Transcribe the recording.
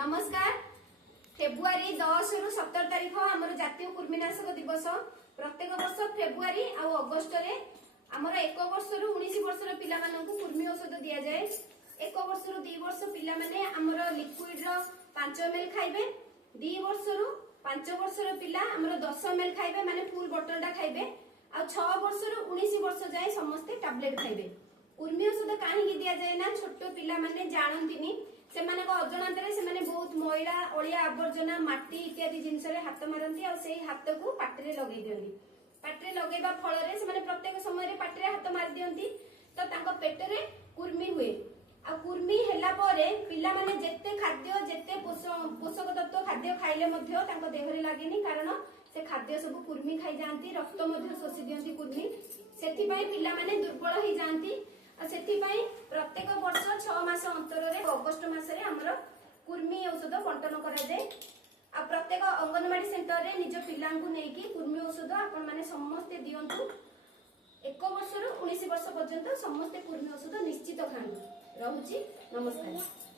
नमस्कार। फेब्रुआरी 10 रु 17 तारीख आमर जातीय कृमिनाशक दिवस। प्रत्येक वर्ष फेब्रुआरी आ अगस्ट रे आमर 1 वर्ष रु 19 वर्ष पिला माननकु कृमि औषध दिया जाए। 1 वर्ष रु 2 वर्ष पिला माने आमर लिक्विड रो 5 ml खाइबे। 2 वर्ष रु 5 वर्ष रो पिला आमर 10 ml खाइबे माने फुल बोतल टा खाइबे। आ 6 वर्ष रु 19 वर्ष जाए समस्त टैबलेट खाइबे। कृमि औषध काहे दिया जाए ना छोट पिला माने जानंतिनी सेमानक अजणांतरे सेमाने बहुत मैला अलिया आवर्जना माटी इत्यादि जिनस हाथ मारती हाथ को पाटे लगे दिंती। पाटे लगेगा फल प्रत्येक समय पाटे हाथ मार दिंती तो तांको पेटरे कुर्मी हुए। आ कुर्मी हैला परे पिला माने जेते खाद्य जेते पोषक तत्व खाद्य खाइले मध्य तांको देहरे लागेनी कारण से खाद्य सब कुर्मी खाई जाती रक्त मध्य शोषि दियंती कुर्मी सेथि पई पिला माने दुर्बल ही जाती। प्रत्येक वर्ष 6 मास अंतर अगस्ट मास कुर्मी औषध बंटन करा जाए। आ प्रत्येक अंगनवाड़ी सेंटर रे निज पिला नहीं कुर्मी औषध आपण माने समस्ते दियंतु। 1 वर्ष रु 19 वर्ष पर्यंत समस्ते कुर्मी औषध निश्चित खानु। रहुची नमस्कार।